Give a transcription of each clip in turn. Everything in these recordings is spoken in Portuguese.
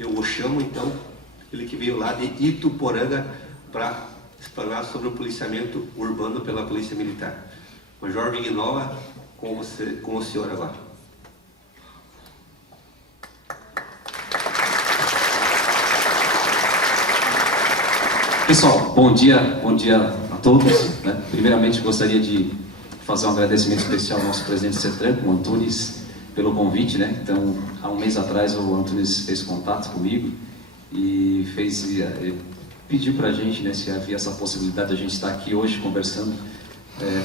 eu o chamo então, ele que veio lá de Ituporanga para explanar sobre o policiamento urbano pela Polícia Militar. Major Vignova, com o senhor agora. Pessoal, bom dia a todos. Né? Primeiramente, gostaria de fazer um agradecimento especial ao nosso presidente CETRAN, o Antunes, pelo convite. Né? Então, há um mês atrás, o Antunes fez contato comigo e pediu para a gente, né, se havia essa possibilidade de a gente estar aqui hoje conversando,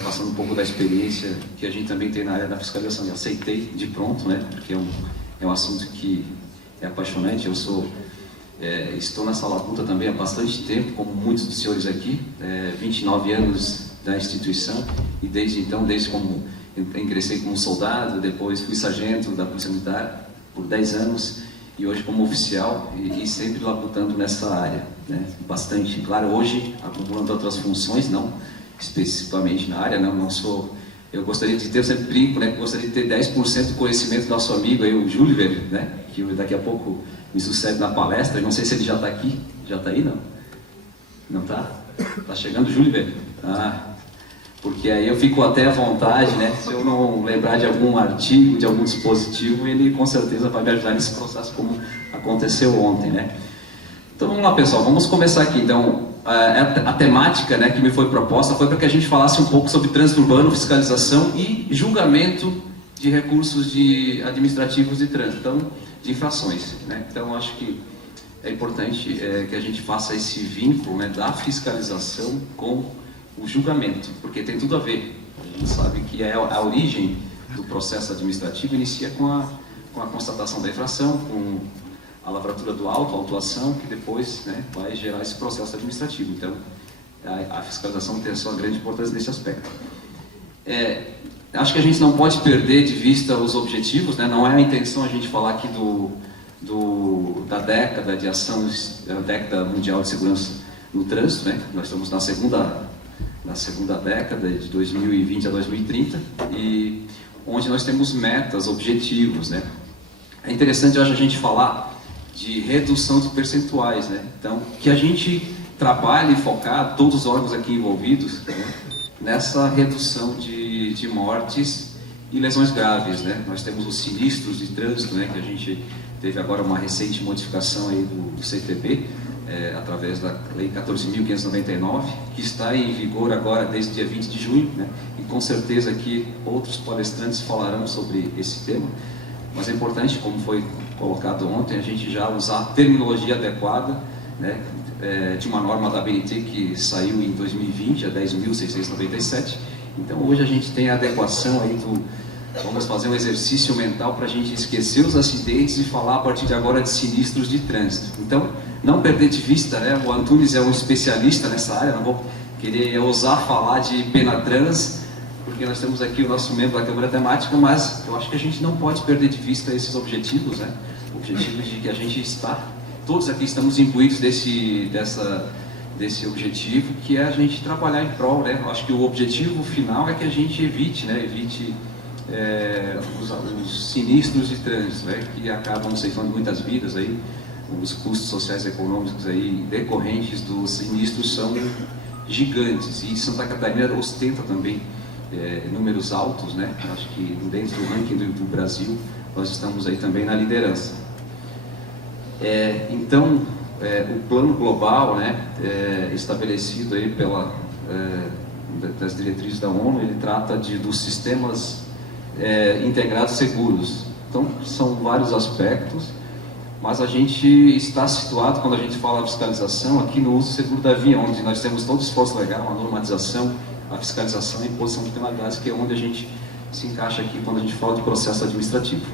passando um pouco da experiência que a gente também tem na área da fiscalização. Eu aceitei de pronto, né, porque é um assunto que é apaixonante. Estou nessa labuta também há bastante tempo, como muitos dos senhores aqui, 29 anos da instituição, e desde como ingressei como soldado, depois fui sargento da Polícia Militar por 10 anos, e hoje como oficial, e sempre labutando nessa área, né? Bastante, claro, hoje acumulando outras funções, não especificamente na área, não sou... Eu gostaria de ter, eu sempre brinco, né? Gostaria de ter 10% do conhecimento do nosso amigo aí, o Júliver, né? Que daqui a pouco me sucede na palestra. Eu não sei se ele já está aqui. Já está aí, não? Não está? Está chegando o Júliver? Porque aí eu fico até à vontade, né? Se eu não lembrar de algum artigo, de algum dispositivo, ele com certeza vai me ajudar nesse processo, como aconteceu ontem, né? Então vamos lá, pessoal, vamos começar aqui. Então, a temática, né, que me foi proposta foi para que a gente falasse um pouco sobre trânsito urbano, fiscalização e julgamento de recursos administrativos de trânsito, então, de infrações, né? Então, acho que é importante que a gente faça esse vínculo, né, da fiscalização com o julgamento, porque tem tudo a ver. A gente sabe que a origem do processo administrativo inicia com a constatação da infração, com a lavratura do auto, a autuação, que depois, né, vai gerar esse processo administrativo. Então, a fiscalização tem a sua grande importância nesse aspecto. Acho que a gente não pode perder de vista os objetivos, né? Não é a intenção a gente falar aqui da década de ação, da década mundial de segurança no trânsito, né? Nós estamos na segunda década, de 2020 a 2030, e onde nós temos metas, objetivos, né? É interessante, eu acho, a gente falar de redução de percentuais, né? Então, que a gente trabalhe e focar, todos os órgãos aqui envolvidos, né, nessa redução de mortes e lesões graves, né? Nós temos os sinistros de trânsito, né, que a gente teve agora uma recente modificação aí do CTB, através da Lei 14.599, que está em vigor agora desde o dia 20 de junho, né? E com certeza aqui outros palestrantes falarão sobre esse tema, mas é importante, como foi colocado ontem, a gente já usar a terminologia adequada, né, de uma norma da ABNT que saiu em 2020, a 10.697. Então hoje a gente tem a adequação aí vamos fazer um exercício mental para a gente esquecer os acidentes e falar a partir de agora de sinistros de trânsito. Então, não perder de vista, né, o Antunes é um especialista nessa área, não vou querer ousar falar de Penatrans, porque nós temos aqui o nosso membro da Câmara Temática, mas eu acho que a gente não pode perder de vista esses objetivos, né? Objetivos de que a gente todos aqui estamos imbuídos desse objetivo, que é a gente trabalhar em prol, né? Eu acho que o objetivo final é que a gente evite os sinistros de trânsito, né? Que acabam ceifando muitas vidas aí. Os custos sociais e econômicos aí decorrentes dos sinistros são gigantes, e Santa Catarina ostenta também números altos, né? Acho que dentro do ranking do Brasil nós estamos aí também na liderança. Então, o plano global, né, estabelecido aí das diretrizes da ONU, ele trata dos sistemas integrados seguros. Então, são vários aspectos, mas a gente está situado, quando a gente fala de fiscalização, aqui no uso seguro da via, onde nós temos todo o esforço legal, a normatização, a fiscalização e imposição de penalidades, que é onde a gente se encaixa aqui quando a gente fala de processo administrativo.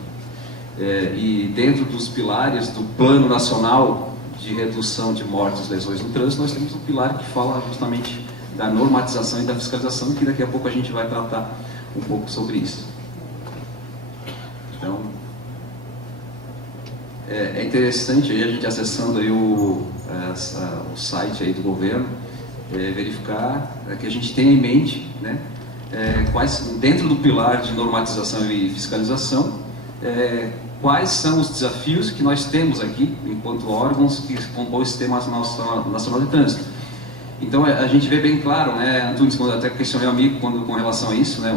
E dentro dos pilares do Plano Nacional de Redução de Mortes e Lesões no Trânsito, nós temos um pilar que fala justamente da normatização e da fiscalização, que daqui a pouco a gente vai tratar um pouco sobre isso. Então, é interessante aí a gente acessando aí o site aí do governo, verificar que a gente tenha em mente, né, quais, dentro do pilar de normatização e fiscalização, quais são os desafios que nós temos aqui, enquanto órgãos que compõem o Sistema Nacional de Trânsito. Então, a gente vê bem claro, né, Antunes, quando eu até questionei o amigo com relação a isso, né,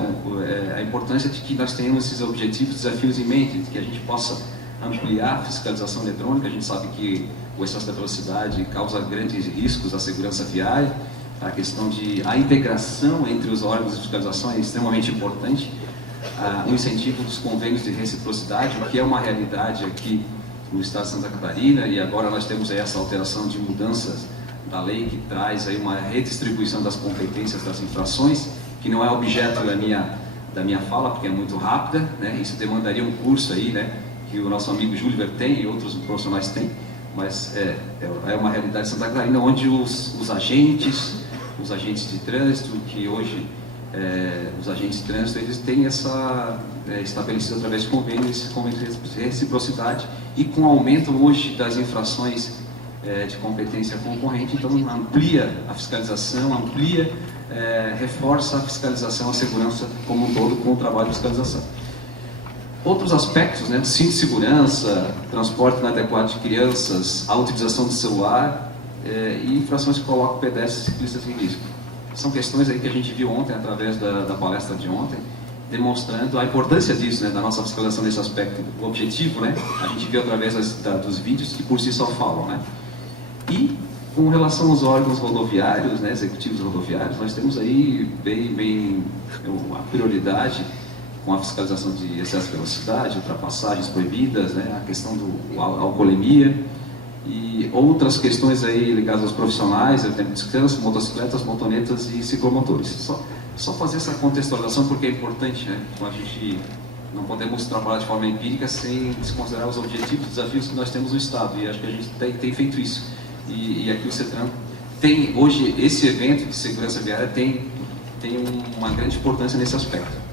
a importância de que nós tenhamos esses objetivos, desafios em mente, de que a gente possa ampliar a fiscalização eletrônica. A gente sabe que o excesso da velocidade causa grandes riscos à segurança viária. A questão a integração entre os órgãos de fiscalização é extremamente importante. O incentivo dos convênios de reciprocidade, o que é uma realidade aqui no estado de Santa Catarina, e agora nós temos aí essa alteração de mudanças da lei que traz aí uma redistribuição das competências das infrações, que não é objeto da minha fala, porque é muito rápida, né? Isso demandaria um curso aí, né, que o nosso amigo Júlio tem e outros profissionais têm, mas é uma realidade de Santa Catarina, onde os agentes de trânsito, que hoje os agentes de trânsito, eles têm estabelecido através de convênios de reciprocidade, e com o aumento hoje das infrações de competência concorrente, então amplia a fiscalização, reforça a fiscalização, a segurança como um todo com o trabalho de fiscalização. Outros aspectos, né, cinto de segurança, transporte inadequado de crianças, a utilização do celular e infrações que colocam pedestres e ciclistas em risco. São questões aí que a gente viu ontem, através da palestra de ontem, demonstrando a importância disso, né, da nossa fiscalização nesse aspecto. O objetivo, né, a gente viu através dos vídeos que por si só falam, né. E com relação aos órgãos rodoviários, né, executivos rodoviários, nós temos aí bem a prioridade com a fiscalização de excesso de velocidade, ultrapassagens proibidas, né, a questão da alcoolemia e outras questões aí ligadas aos profissionais, ao tempo de descanso, motocicletas, motonetas e ciclomotores. Só fazer essa contextualização porque é importante, né? A gente não podemos trabalhar de forma empírica sem desconsiderar os objetivos e desafios que nós temos no Estado, e acho que a gente tem feito isso. E aqui o CETRAN tem, hoje, esse evento de segurança viária tem uma grande importância nesse aspecto.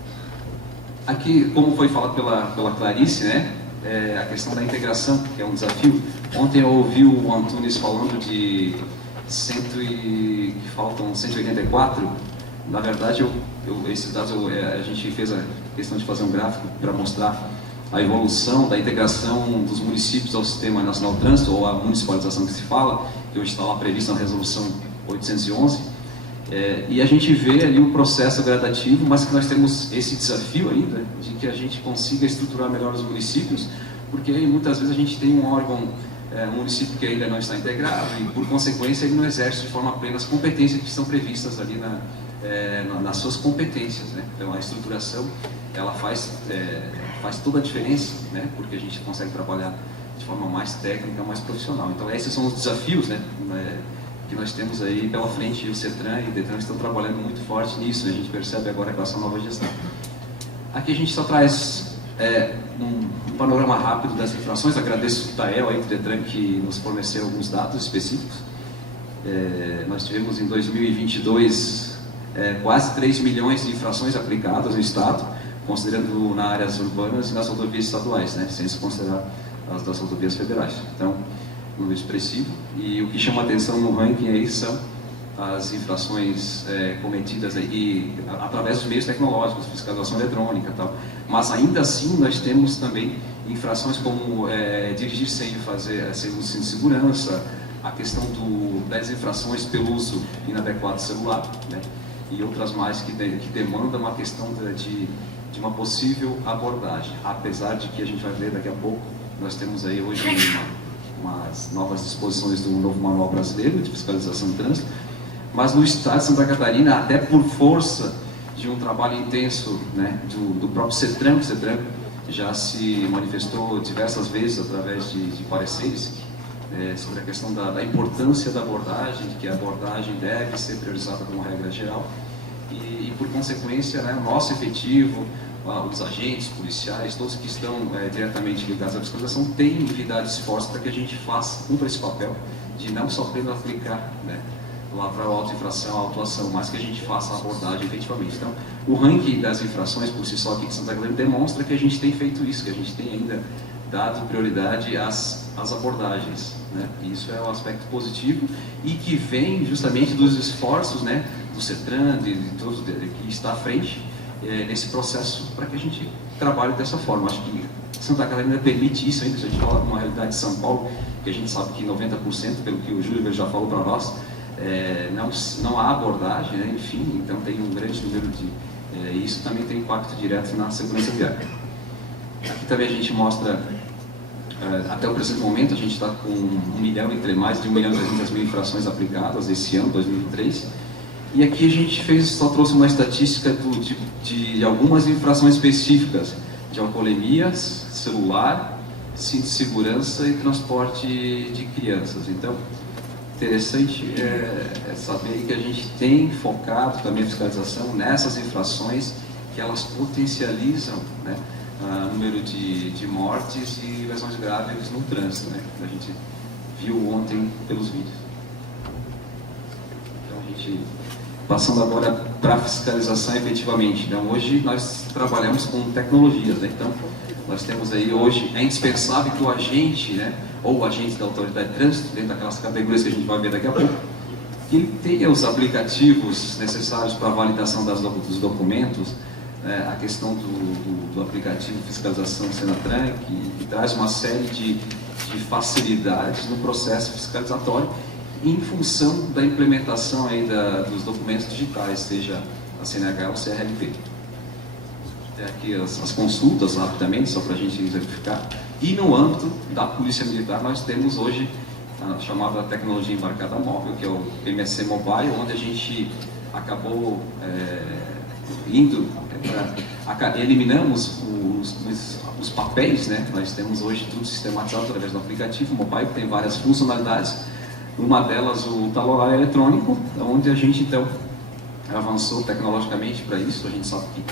Aqui, como foi falado pela Clarice, né, a questão da integração, que é um desafio. Ontem eu ouvi o Antunes falando que faltam 184. Na verdade, esses dados, a gente fez a questão de fazer um gráfico para mostrar a evolução da integração dos municípios ao Sistema Nacional de Trânsito, ou a municipalização que se fala, que hoje está lá prevista na Resolução 811, e a gente vê ali um processo gradativo, mas que nós temos esse desafio ainda, de que a gente consiga estruturar melhor os municípios, porque muitas vezes a gente tem um órgão, um município que ainda não está integrado, e por consequência ele não exerce de forma plena as competências que estão previstas ali nas suas competências, né? Então a estruturação, ela faz toda a diferença, né? Porque a gente consegue trabalhar de forma mais técnica, mais profissional. Então esses são os desafios, né, que nós temos aí pela frente, e o CETRAN e o DETRAN estão trabalhando muito forte nisso, né? A gente percebe agora com essa nova gestão. Aqui a gente só traz um panorama rápido das infrações. Agradeço o Tael aí do DETRAN que nos forneceu alguns dados específicos. Nós tivemos em 2022 quase 3 milhões de infrações aplicadas no Estado, considerando nas áreas urbanas e nas rodovias estaduais, né, sem se considerar as das rodovias federais. Então, um número expressivo. E o que chama atenção no ranking aí são as infrações cometidas aí através dos meios tecnológicos, fiscalização eletrônica e tal. Mas ainda assim nós temos também infrações como dirigir sem uso de segurança, a questão das infrações pelo uso inadequado do celular, né, e outras mais que demandam uma questão de uma possível abordagem, apesar de que a gente vai ver daqui a pouco, nós temos aí hoje umas novas disposições do novo Manual Brasileiro de Fiscalização de Trânsito, mas no estado de Santa Catarina, até por força de um trabalho intenso, né, do próprio CETRAN, o CETRAN já se manifestou diversas vezes através de pareceres sobre a questão da importância da abordagem, de que a abordagem deve ser priorizada como regra geral, e por consequência, né, o nosso efetivo, os agentes policiais, todos que estão diretamente ligados à fiscalização, têm envidado esforço para que a gente cumpra esse papel de não só apenas aplicar, né, lavrar a auto-infração, a autuação, mas que a gente faça a abordagem efetivamente. Então, o ranking das infrações por si só aqui de Santa Catarina demonstra que a gente tem feito isso, que a gente tem ainda dado prioridade às abordagens, né? Isso é um aspecto positivo e que vem justamente dos esforços, né, do CETRAN, de todos que está à frente, nesse processo para que a gente trabalhe dessa forma. Acho que Santa Catarina permite isso ainda. Se a gente fala de uma realidade de São Paulo, que a gente sabe que 90%, pelo que o Júlio já falou para nós, não há abordagem, né? Enfim, então tem um grande número de... isso também tem impacto direto na segurança viária. Aqui também a gente mostra, até o presente momento, a gente está com 1 milhão, mais de 1 milhão e 300 mil infrações aplicadas esse ano, 2003. E aqui a gente só trouxe uma estatística de algumas infrações específicas, de alcoolemia, celular, cinto de segurança e transporte de crianças. Então, interessante é saber que a gente tem focado também a fiscalização nessas infrações que elas potencializam, né, o número de mortes e lesões graves no trânsito, né, que a gente viu ontem pelos vídeos. Então, a gente... Passando agora para a fiscalização efetivamente. Então, hoje nós trabalhamos com tecnologias, né? Então, nós temos aí hoje, é indispensável que o agente, né, ou o agente da autoridade de trânsito, dentro daquelas categorias que a gente vai ver daqui a pouco, que ele tenha os aplicativos necessários para a validação dos documentos, a questão do aplicativo de fiscalização Senatran, que traz uma série de facilidades no processo fiscalizatório, em função da implementação aí dos documentos digitais, seja a CNH ou o CRLP. Tem aqui as consultas, rapidamente, só para a gente verificar. E no âmbito da Polícia Militar, nós temos hoje a chamada tecnologia embarcada móvel, que é o PMSC Mobile, onde a gente acabou eliminamos os papéis, né? Nós temos hoje tudo sistematizado através do aplicativo mobile, que tem várias funcionalidades. Uma delas, o talonário eletrônico, onde a gente então avançou tecnologicamente para isso. A gente sabe que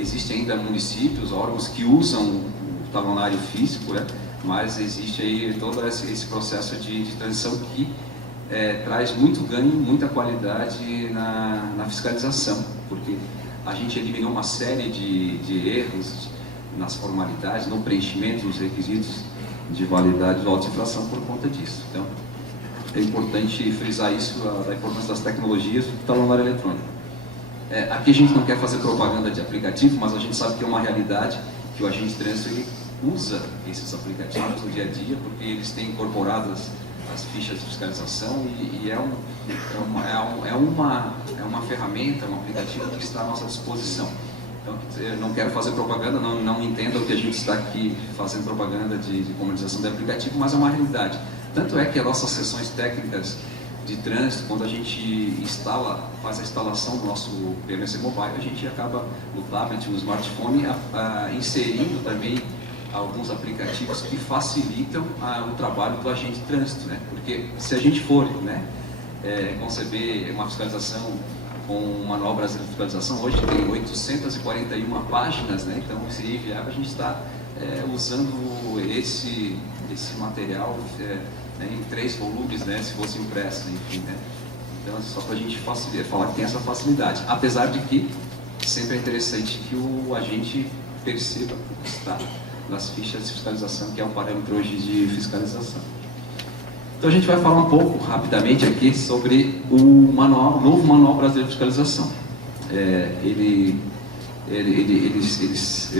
existem ainda municípios, órgãos que usam o talonário físico, né? Mas existe aí todo esse processo de transição que traz muito ganho, muita qualidade na fiscalização, porque a gente eliminou uma série de erros nas formalidades, no preenchimento dos requisitos de validade do auto de infração por conta disso. Então, é importante frisar isso, a importância das tecnologias do talonário eletrônico. Aqui a gente não quer fazer propaganda de aplicativo, mas a gente sabe que é uma realidade que o agente de trânsito usa esses aplicativos no dia a dia, porque eles têm incorporadas as fichas de fiscalização e é uma ferramenta, um aplicativo que está à nossa disposição. Então, eu não quero fazer propaganda, não entendam que a gente está aqui fazendo propaganda de comercialização de aplicativo, mas é uma realidade. Tanto é que as nossas sessões técnicas de trânsito, quando a gente faz a instalação do nosso PMSC Mobile, a gente acaba no tablet, no smartphone, inserindo também alguns aplicativos que facilitam o trabalho do agente de trânsito, né? Porque se a gente for, né, conceber uma fiscalização com o Manual Brasileiro de Fiscalização, hoje tem 841 páginas, né? Então seria inviável a gente estar usando esse material em 3 volumes, né, se fosse impresso, enfim, né? Então, só para a gente falar que tem essa facilidade, apesar de que sempre é interessante que o agente perceba o que está nas fichas de fiscalização, que é o parâmetro hoje de fiscalização. Então, a gente vai falar um pouco, rapidamente, aqui sobre o novo Manual Brasileiro de Fiscalização. Ele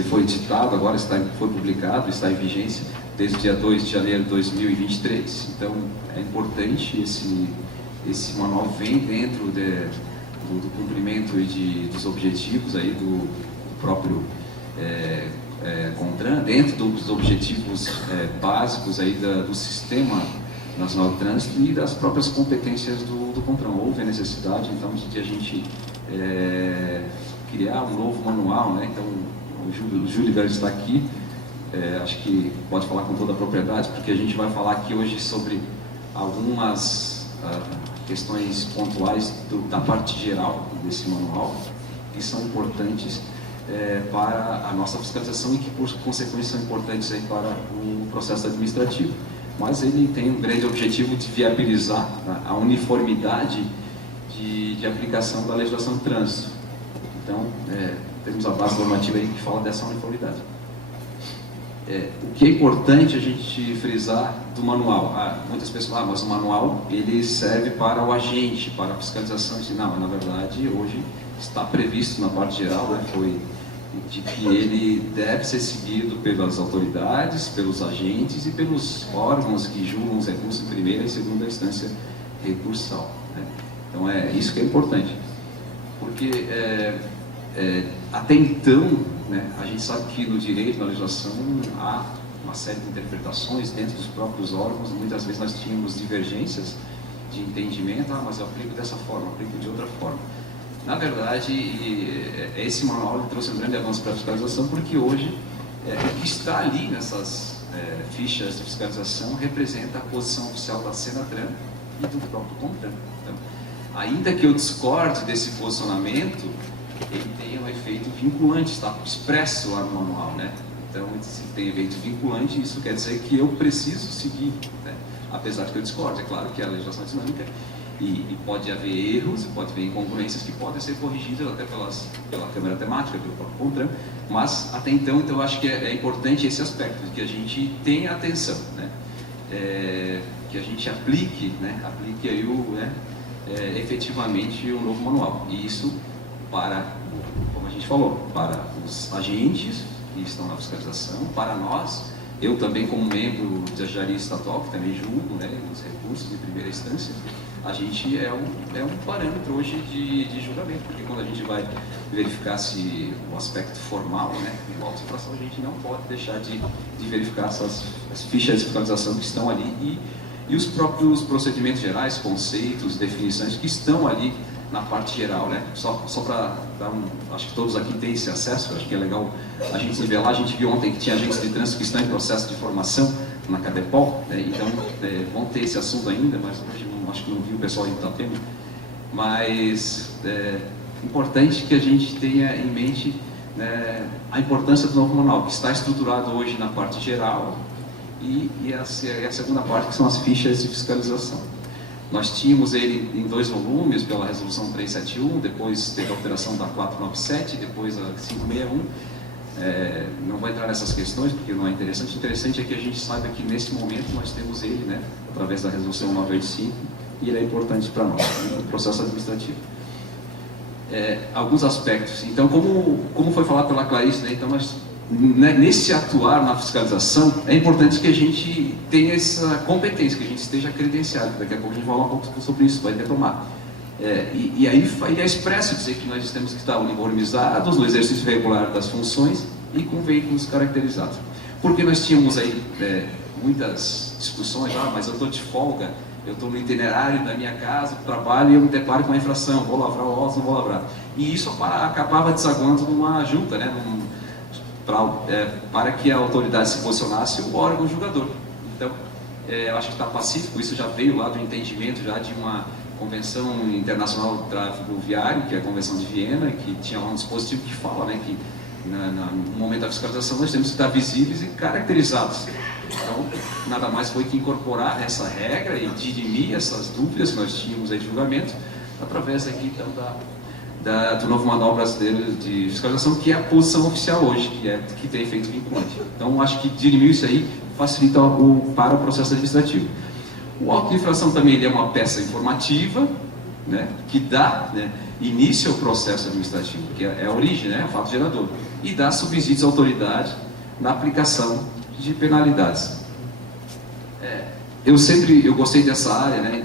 foi editado, agora foi publicado, está em vigência desde o dia 2 de janeiro de 2023. Então, é importante esse manual vem dentro do cumprimento dos objetivos aí do próprio CONTRAN, dentro dos objetivos básicos aí do Sistema Nacional de Trânsito e das próprias competências do CONTRAN. Houve a necessidade, então, de a gente criar um novo manual, né? Então, o Júlio está aqui, acho que pode falar com toda a propriedade, porque a gente vai falar aqui hoje sobre algumas questões pontuais da parte geral desse manual, que são importantes para a nossa fiscalização e que, por consequência, são importantes aí para o processo administrativo. Mas ele tem um grande objetivo de viabilizar a uniformidade de aplicação da legislação de trânsito. Então, temos a base normativa aí que fala dessa uniformidade. O que é importante a gente frisar do manual? Muitas pessoas falam, mas o manual ele serve para o agente, para a fiscalização. Não, na verdade, hoje está previsto na parte geral, né, foi de que ele deve ser seguido pelas autoridades, pelos agentes e pelos órgãos que julgam os recursos em primeira e segunda instância recursal, né? Então é isso que é importante, porque até então, né, a gente sabe que no direito, na legislação, há uma série de interpretações dentro dos próprios órgãos. Muitas vezes nós tínhamos divergências de entendimento, mas eu aplico dessa forma, eu aplico de outra forma. Na verdade, esse manual trouxe um grande avanço para a fiscalização, porque hoje o que está ali nessas fichas de fiscalização representa a posição oficial da Senatran e do próprio CONTRAN. Então, ainda que eu discorde desse posicionamento, ele tem um efeito vinculante, está expresso lá no manual, né? Então, se tem efeito vinculante, isso quer dizer que eu preciso seguir, né? Apesar de que eu discordo, é claro que a legislação é dinâmica e pode haver erros, pode haver incongruências que podem ser corrigidas até pela Câmara Temática, pelo próprio CONTRAN, mas até então eu acho que é importante esse aspecto, de que a gente tenha atenção, né? Que a gente aplique, né? Aplique aí efetivamente o novo manual, e isso para, como a gente falou, para os agentes que estão na fiscalização, para nós, eu também como membro da Jaria Estadual, que também julgo, né, os recursos de primeira instância, a gente é um parâmetro hoje de julgamento, porque quando a gente vai verificar se o aspecto formal, né, de auto-infração, a gente não pode deixar de verificar as fichas de fiscalização que estão ali e os próprios procedimentos gerais, conceitos, definições que estão ali na parte geral, né? Só para dar acho que todos aqui têm esse acesso, acho que é legal a gente nivelar. A gente viu ontem que tinha agentes de trânsito que estão em processo de formação na CADEPOL, né? Então vão ter esse assunto ainda, mas hoje acho que não vi o pessoal ainda tendo. Mas é importante que a gente tenha em mente, né, a importância do novo manual, que está estruturado hoje na parte geral e a segunda parte, que são as fichas de fiscalização. Nós tínhamos ele em 2 volumes pela resolução 371, depois teve a alteração da 497, depois a 561. Não vou entrar nessas questões porque não é interessante. O interessante é que a gente saiba que nesse momento nós temos ele, né, através da resolução 985, e ele é importante para nós, no processo administrativo. Alguns aspectos. Então, como foi falado pela Clarice, né, então nesse atuar na fiscalização, é importante que a gente tenha essa competência, que a gente esteja credenciado. Daqui a pouco a gente vai falar um pouco sobre isso, vai retomar. E aí é expresso dizer que nós temos que estar uniformizados no exercício regular das funções e com veículos caracterizados. Porque nós tínhamos aí muitas discussões, mas eu estou de folga, eu estou no itinerário da minha casa, trabalho, e eu me deparo com a infração, vou lavrar o óculos, não vou lavrar. E isso acabava desaguando numa junta, né, para que a autoridade se posicionasse, o órgão julgador. Então, eu acho que está pacífico, isso já veio lá do entendimento já de uma Convenção Internacional do Tráfego Viário, que é a Convenção de Viena, que tinha lá um dispositivo que fala, né, que no momento da fiscalização nós temos que estar visíveis e caracterizados. Então, nada mais foi que incorporar essa regra e dirimir essas dúvidas que nós tínhamos aí de julgamento, através aqui então do novo manual brasileiro de fiscalização, que é a posição oficial hoje, que tem efeito vinculante. Então, acho que dirimir isso aí facilita para o processo administrativo. O auto de infração também ele é uma peça informativa, né, que dá, né, início ao processo administrativo, que é a origem, né, o fato gerador, e dá subsídios à autoridade na aplicação de penalidades. Eu gostei dessa área, né,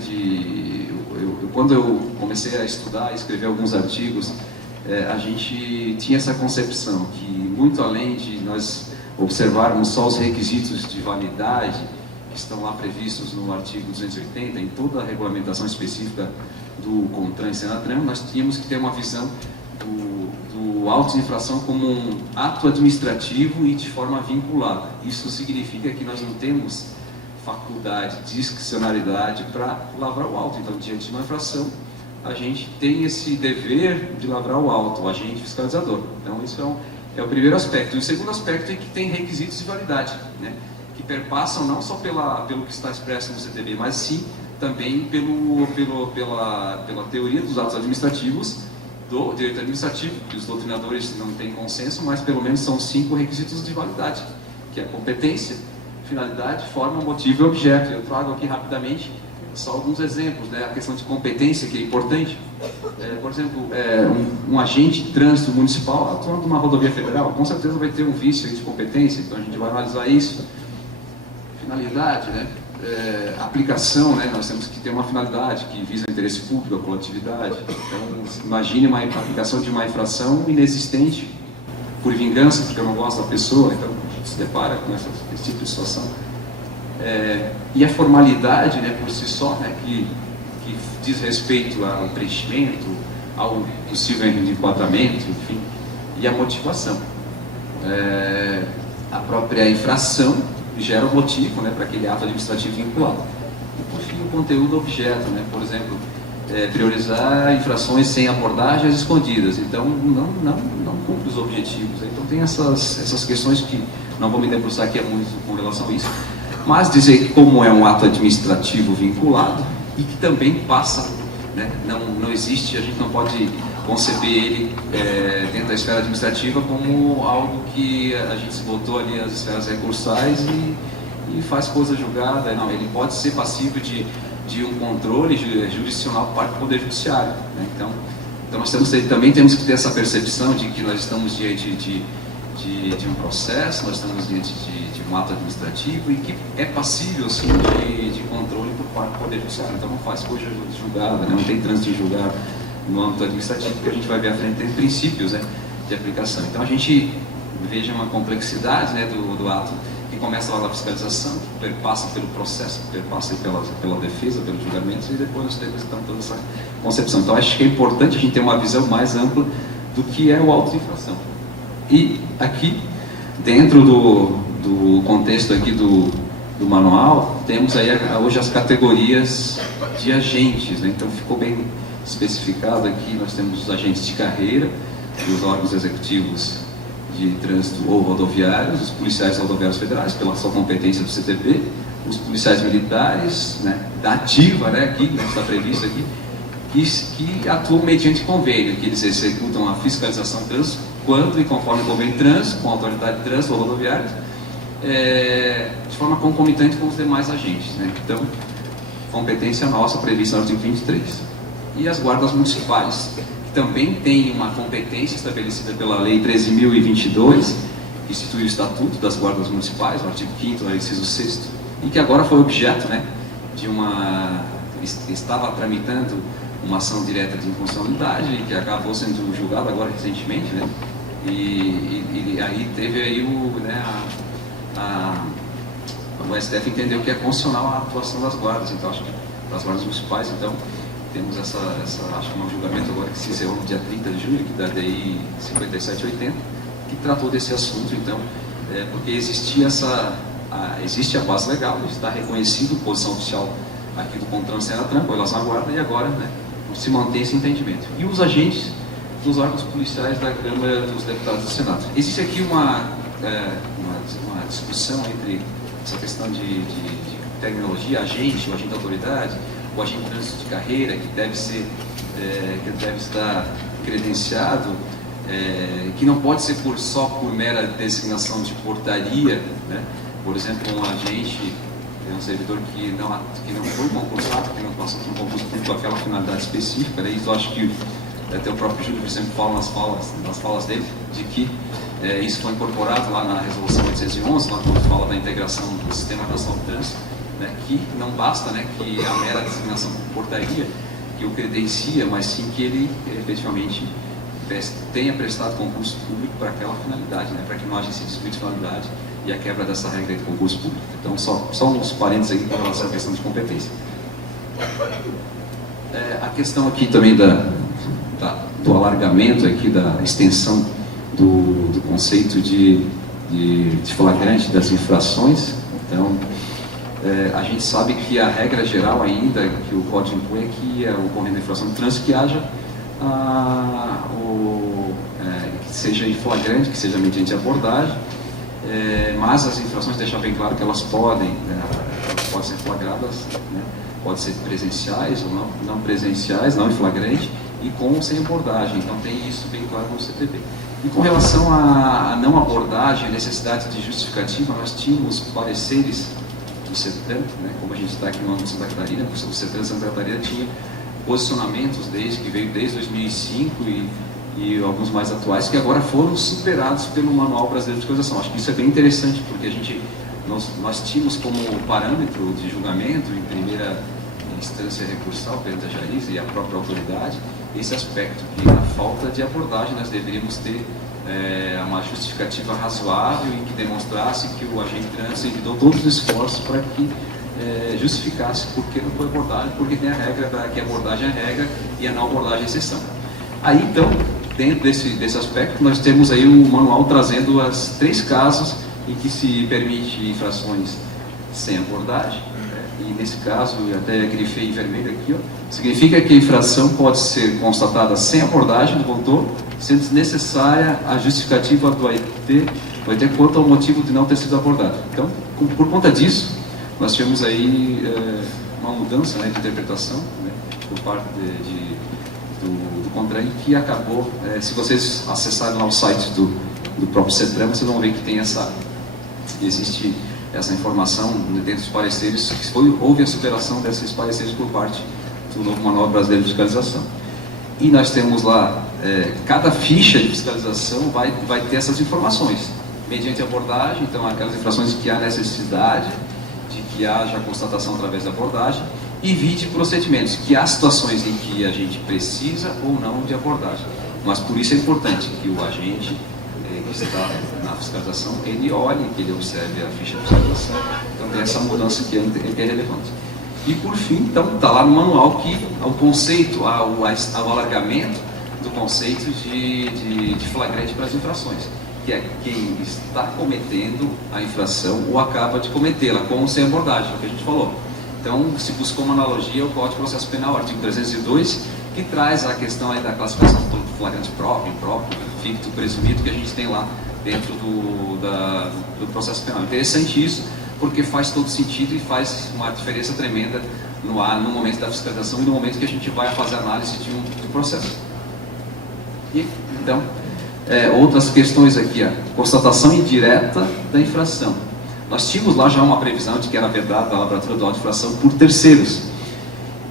quando eu comecei a estudar e escrever alguns artigos, a gente tinha essa concepção que, muito além de nós observarmos só os requisitos de validade que estão lá previstos no artigo 280, em toda a regulamentação específica do CONTRAN e Senatran, nós tínhamos que ter uma visão do auto de infração como um ato administrativo e de forma vinculada. Isso significa que nós não temos faculdade, discricionariedade para lavrar o auto. Então, diante de uma infração, a gente tem esse dever de lavrar o auto, o agente fiscalizador. Então, isso é o primeiro aspecto. E o segundo aspecto é que tem requisitos de validade, né, que perpassam não só pelo que está expresso no CTB, mas sim também pela teoria dos atos administrativos, do direito administrativo, que os doutrinadores não têm consenso, mas pelo menos são 5 requisitos de validade, que é competência, finalidade, forma, motivo e objeto. Eu trago aqui rapidamente só alguns exemplos, né? A questão de competência, que é importante. Por exemplo, um agente de trânsito municipal atuando numa rodovia federal, com certeza vai ter um vício aí de competência, então a gente vai analisar isso. Finalidade, né? Aplicação, né? Nós temos que ter uma finalidade que visa o interesse público, a coletividade. Então, imagine uma aplicação de uma infração inexistente por vingança, porque eu não gosto da pessoa, então a gente se depara com esse tipo de situação. E a formalidade, né, por si só, né, que diz respeito ao preenchimento, ao possível enquadramento, enfim, e a motivação. A própria infração gera o motivo, né, para aquele ato administrativo vinculado. E, por fim, o conteúdo objeto, né, por exemplo, priorizar infrações sem abordagens escondidas, então não cumpre os objetivos. Então tem essas questões que não vou me debruçar aqui muito com relação a isso, mas dizer que como é um ato administrativo vinculado e que também passa, né, não existe, a gente não pode conceber ele dentro da esfera administrativa como algo que a gente se botou ali as esferas recursais e faz coisa julgada. Não, ele pode ser passível de um controle jurisdicional por parte do Poder Judiciário, né? Então nós também temos que ter essa percepção de que nós estamos diante de um processo, nós estamos diante de um ato administrativo e que é passível, sim, de controle por parte do Poder Judiciário. Então não faz coisa julgada, né? Não tem trânsito de julgar no âmbito administrativo, porque a gente vai ver à frente tem princípios, né, de aplicação. Então a gente veja uma complexidade, né, do ato que começa lá da fiscalização, que perpassa pelo processo, que perpassa pela defesa, pelos julgamentos, e depois nós temos então toda essa concepção. Então acho que é importante a gente ter uma visão mais ampla do que é o auto de infração. E aqui, dentro do contexto aqui do manual, temos aí hoje as categorias de agentes, né? Então ficou bem especificado aqui, nós temos os agentes de carreira, dos órgãos executivos de trânsito ou rodoviários, os policiais rodoviários federais, pela sua competência do CTP, os policiais militares, né, da ativa, né, aqui, que está previsto aqui, que atuam mediante convênio, que eles executam a fiscalização de trânsito, quando e conforme o convênio de trânsito, com a autoridade de trânsito ou rodoviários, de forma concomitante com os demais agentes, né. Então, competência nossa prevista no artigo 23. E as guardas municipais, que também tem uma competência estabelecida pela Lei 13.022, que institui o Estatuto das Guardas Municipais, no artigo 5º, inciso 6º, e que agora foi objeto, né, estava tramitando uma ação direta de inconstitucionalidade, que acabou sendo julgada agora recentemente, né, e aí teve aí o STF entendeu que é constitucional a atuação das guardas, então acho que das guardas municipais, então temos acho que um julgamento agora que se encerrou no dia 30 de julho, que da DI 5780, que tratou desse assunto, então, porque existe a base legal, está reconhecido a posição oficial aqui do CONTRAN Senatran com relação à guarda, e agora, né, se mantém esse entendimento. E os agentes dos órgãos policiais da Câmara dos Deputados do Senado. Existe aqui uma discussão entre essa questão de terminologia, agente, o agente da autoridade, o agente de trânsito de carreira, que deve estar credenciado, que não pode ser só por mera designação de portaria, né? Por exemplo, um agente, um servidor que não foi concursado, que não passou por um concurso público com aquela finalidade específica, né? Isso eu acho que até o próprio Júlio sempre fala nas falas dele, de que isso foi incorporado lá na Resolução 811, lá quando fala da integração do Sistema Nacional de Trânsito, né, que não basta, né, que a mera designação por portaria que o credencia, mas sim que ele efetivamente tenha prestado concurso público para aquela finalidade, né, para que não haja esse desvio de finalidade e a quebra dessa regra de concurso público. Então, só uns parênteses aí com relação à questão de competência. A questão aqui também do alargamento aqui, da extensão do conceito de flagrante das infrações. Então, a gente sabe que a regra geral ainda que o Código impõe é que ocorrendo a infração de trânsito que haja que seja em flagrante, que seja mediante abordagem, mas as infrações deixam bem claro que elas podem ser flagradas, né, pode ser presenciais ou não presenciais, não em flagrante e com ou sem abordagem. Então tem isso bem claro no CTP. E com relação à não abordagem, a necessidade de justificativa, nós tínhamos pareceres do CETRAN, né? Como a gente está aqui no âmbito de Santa Catarina, o CETRAN de Santa Catarina tinha posicionamentos que veio desde 2005 e alguns mais atuais, que agora foram superados pelo Manual Brasileiro de Fiscalização. Acho que isso é bem interessante, porque nós tínhamos como parâmetro de julgamento, em primeira instância recursal perante a JAIS e a própria autoridade, esse aspecto, que na falta de abordagem nós deveríamos ter uma justificativa razoável e que demonstrasse que o agente de trânsito evitou todos os esforços para que justificasse por que não foi abordagem, porque tem a regra que a abordagem é a regra e a não abordagem é a exceção. Aí, então, dentro desse aspecto, nós temos aí o manual trazendo os 3 casos em que se permite infrações sem abordagem, e nesse caso, eu até grifei em vermelho aqui, significa que a infração pode ser constatada sem abordagem do condutor, sendo necessária a justificativa do AIT quanto ao motivo de não ter sido abordado. Então, por conta disso, nós tivemos aí uma mudança, né, de interpretação, né, por parte do CONTRAN, que acabou, se vocês acessarem lá o site do próprio CETRAN, vocês vão ver que tem existe essa informação dentro dos pareceres, que houve a superação desses pareceres por parte do novo Manual Brasileiro de Fiscalização. E nós temos lá, cada ficha de fiscalização vai ter essas informações, mediante abordagem, então aquelas infrações que há necessidade de que haja a constatação através da abordagem, e vide procedimentos, que há situações em que a gente precisa ou não de abordagem. Mas por isso é importante que o agente que está na fiscalização, ele olhe, que ele observe a ficha de fiscalização. Então tem essa mudança que é relevante. E por fim, então, está lá no manual que o conceito, o alargamento do conceito de flagrante para as infrações, que é quem está cometendo a infração ou acaba de cometê-la, com ou sem abordagem, é o que a gente falou. Então, se buscou uma analogia ao Código de Processo Penal, artigo 302, que traz a questão aí da classificação do flagrante próprio, impróprio, ficto, presumido, que a gente tem lá dentro do processo penal. Interessante isso, porque faz todo sentido e faz uma diferença tremenda no momento da fiscalização e no momento que a gente vai fazer análise de um processo. E, então, outras questões aqui, constatação indireta da infração. Nós tínhamos lá já uma previsão de que era vedada a lavratura do auto de infração por terceiros.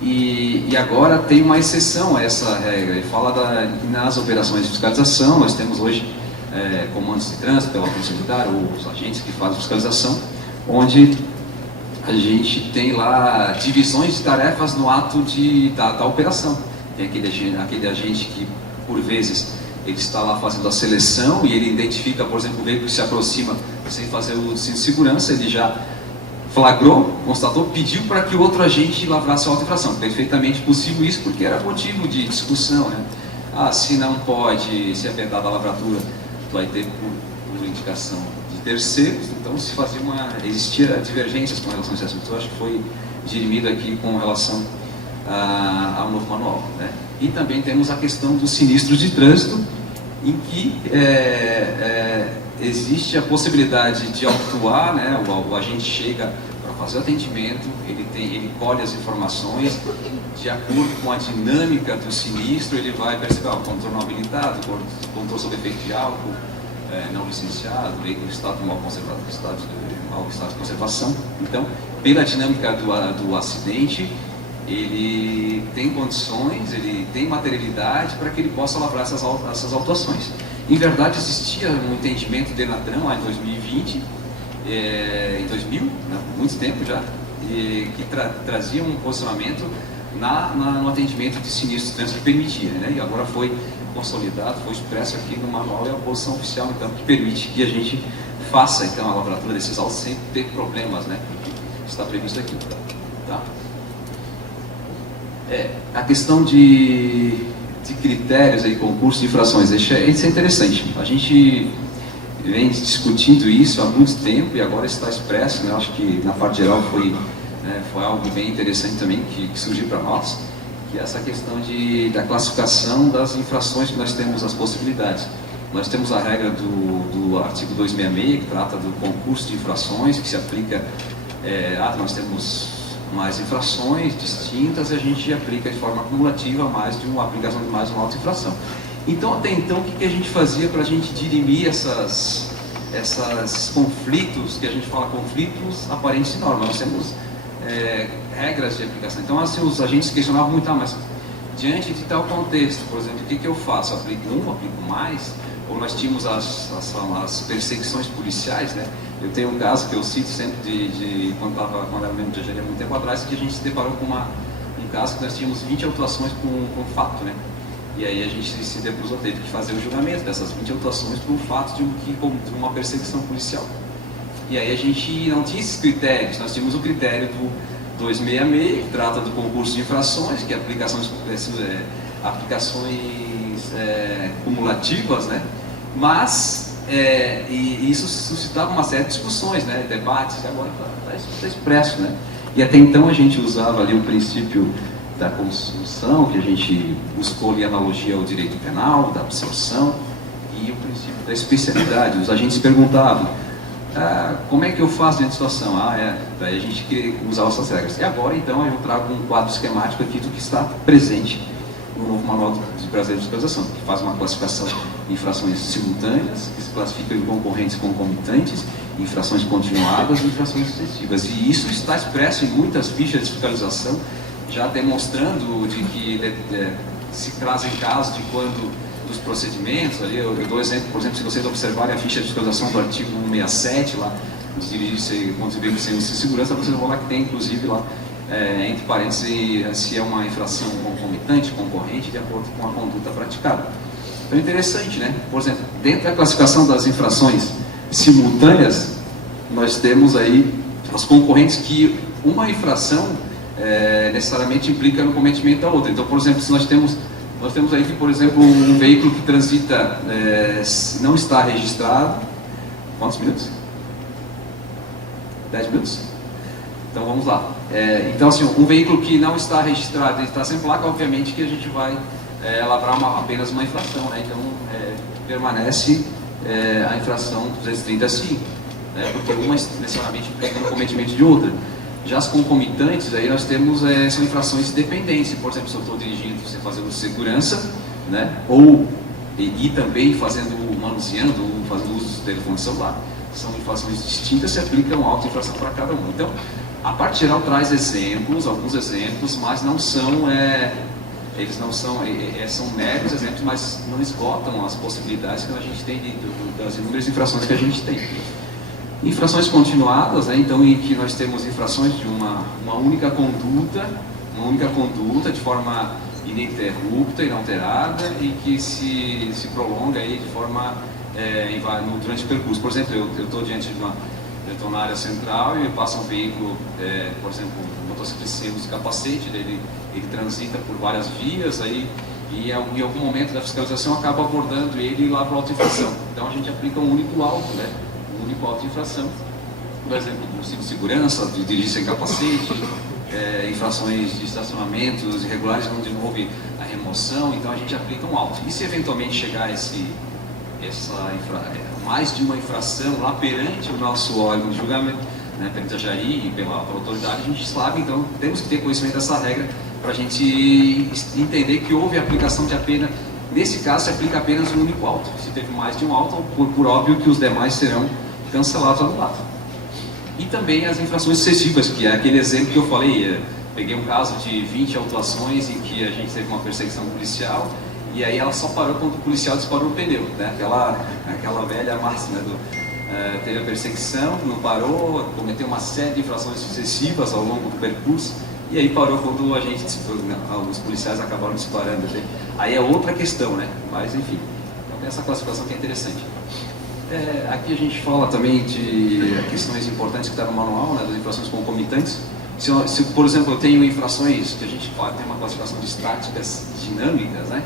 E agora tem uma exceção a essa regra. Ele fala nas operações de fiscalização, nós temos hoje comandos de trânsito pela Polícia Militar, ou os agentes que fazem fiscalização, onde a gente tem lá divisões de tarefas no ato da operação. Tem aquele agente que, por vezes, ele está lá fazendo a seleção e ele identifica, por exemplo, o veículo que se aproxima sem fazer o cinto de segurança, ele já flagrou, constatou, pediu para que o outro agente lavrasse a auto-infração. Perfeitamente possível isso, porque era motivo de discussão, né? Se não pode, se é vedada a lavratura, vai ter por indicação de terceiros, então existia divergências com relação a esse assunto. Eu acho que foi dirimido aqui com relação ao novo manual, né? E também temos a questão dos sinistros de trânsito, em que existe a possibilidade de autuar, né? O agente chega para fazer o atendimento, ele colhe as informações, de acordo com a dinâmica do sinistro, ele vai perceber o contorno não habilitado, controle sob efeito de álcool, não licenciado, veículo em estado de mau estado de conservação. Então, pela dinâmica do acidente, ele tem condições, ele tem materialidade para que ele possa lavrar essas autuações. Em verdade, existia um entendimento de Denatran lá em 2020, em 2000, né, muito tempo já, que trazia um posicionamento no atendimento de sinistros de trânsito que permitia, né, e agora foi consolidado, foi expresso aqui no manual e a posição oficial, então, que permite que a gente faça então a lavratura desses autos sem ter problemas, né, porque está previsto aqui. Tá? A questão de critérios aí, concurso de infrações, isso é interessante. A gente vem discutindo isso há muito tempo e agora está expresso, né? Acho que na parte geral foi algo bem interessante também que surgiu para nós, que é essa questão da classificação das infrações que nós temos as possibilidades. Nós temos a regra do artigo 266, que trata do concurso de infrações, que se aplica, nós temos mais infrações distintas e a gente aplica de forma acumulativa a aplicação de mais uma auto-infração. Então, até então, o que a gente fazia para a gente dirimir essas esses conflitos, que a gente fala conflitos aparentes de norma. Nós temos regras de aplicação. Então, assim, os agentes questionavam muito, mas diante de tal contexto, por exemplo, o que eu faço? Aplico mais? Ou nós tínhamos as perseguições policiais, né? Eu tenho um caso que eu cito sempre quando era membro de engenharia, muito tempo atrás, que a gente se deparou com um caso que nós tínhamos 20 autuações por um fato, né? E aí a gente se debruçou, teve que fazer o julgamento dessas 20 autuações por um fato de uma perseguição policial. E aí a gente não tinha esses critérios, nós tínhamos o critério do 266, que trata do concurso de infrações, que é aplicações cumulativas, né? Mas e isso suscitava uma série de discussões, né? Debates, e agora está expresso, né? E até então a gente usava ali o princípio da construção, que a gente buscou ali a analogia ao direito penal, da absorção, e o princípio da especialidade. Os agentes perguntavam, como é que eu faço dentro da situação? Daí a gente queria usar essas regras. E agora, então, eu trago um quadro esquemático aqui do que está presente no novo Manual Brasileiro de Fiscalização, que faz uma classificação de infrações simultâneas, que se classificam em concorrentes concomitantes, infrações continuadas e infrações sucessivas. E isso está expresso em muitas fichas de fiscalização, já demonstrando de que se trazem casos de quando dos procedimentos, ali eu dou exemplo, por exemplo, se vocês observarem a ficha de fiscalização do artigo 167, lá, dos dirigir contra veículos sem segurança, vocês vão lá que tem, inclusive, lá, entre parênteses, se é uma infração concomitante, concorrente, de acordo com a conduta praticada. Então é interessante, né? Por exemplo, dentro da classificação das infrações simultâneas, nós temos aí as concorrentes que uma infração necessariamente implica no cometimento da outra. Então, por exemplo, se nós temos aí que, por exemplo, um veículo que transita não está registrado. Quantos minutos? 10 minutos? Então vamos lá. Então, assim, um veículo que não está registrado e está sem placa, obviamente que a gente vai lavrar apenas uma infração, né? Então permanece a infração 235, né? Porque uma necessariamente implica no cometimento de outra. Já as concomitantes, aí nós temos, são infrações de dependência. Por exemplo, se eu estou dirigindo, você fazendo segurança, né? E também manuseando, ou fazendo uso do telefone celular, são infrações distintas, se aplicam auto-infração para cada uma. Então, a parte geral traz alguns exemplos, mas não são, eles não são, são meros exemplos, mas não esgotam as possibilidades que a gente tem das inúmeras infrações que a gente tem. Infrações continuadas, né? Então, em que nós temos infrações de uma única conduta de forma ininterrupta, inalterada, e que se prolonga aí de forma durante o percurso. Por exemplo, eu estou estou na área central e passa um veículo, por exemplo, um motociclista sem uso de capacete, ele transita por várias vias, aí, e em algum momento da fiscalização acaba abordando ele lá para a auto-infração. Então a gente aplica um único auto, né? Um único auto de infração. Por exemplo, do cinto de segurança, de dirigir sem capacete, infrações de estacionamentos irregulares onde não houve a remoção, então a gente aplica um auto. E se eventualmente chegar mais de uma infração lá perante o nosso órgão de julgamento, né, perante a JAI e pela autoridade, a gente sabe, então temos que ter conhecimento dessa regra para a gente entender que houve a aplicação de apenas, nesse caso se aplica apenas um único auto. Se teve mais de um auto, por óbvio que os demais serão cancelados, anulados. E também as infrações excessivas, que é aquele exemplo que eu falei, peguei um caso de 20 autuações em que a gente teve uma perseguição policial, e aí ela só parou quando o policial disparou o pneu, né? Aquela velha máxima teve a perseguição, não parou, cometeu uma série de infrações sucessivas ao longo do percurso, e aí parou quando os policiais acabaram disparando. Aí é outra questão, né? Mas enfim, então tem essa classificação que é interessante. Aqui a gente fala também de questões importantes que está no manual, né, das infrações concomitantes. Se, por exemplo, eu tenho infrações que a gente tem uma classificação de estáticas dinâmicas, né?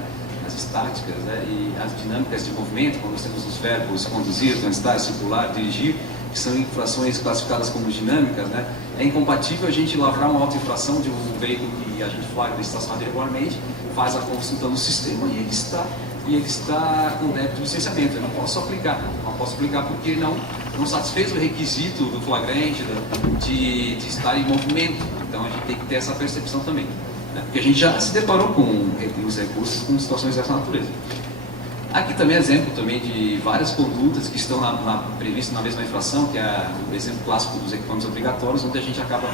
As estáticas, né? E as dinâmicas de movimento, quando nós temos os verbos conduzir, transitar, circular, dirigir, que são infrações classificadas como dinâmicas, né? É incompatível a gente lavrar uma auto-infração de um veículo que a gente flagra estacionado regularmente, faz a consulta no sistema e ele está com débito de licenciamento. Eu não posso aplicar porque não satisfez o requisito do flagrante, de estar em movimento. Então a gente tem que ter essa percepção também, né? Porque a gente já se deparou com os recursos com situações dessa natureza. Aqui também é exemplo também de várias condutas que estão previstas na mesma infração, que é o exemplo clássico dos equipamentos obrigatórios, onde a gente acaba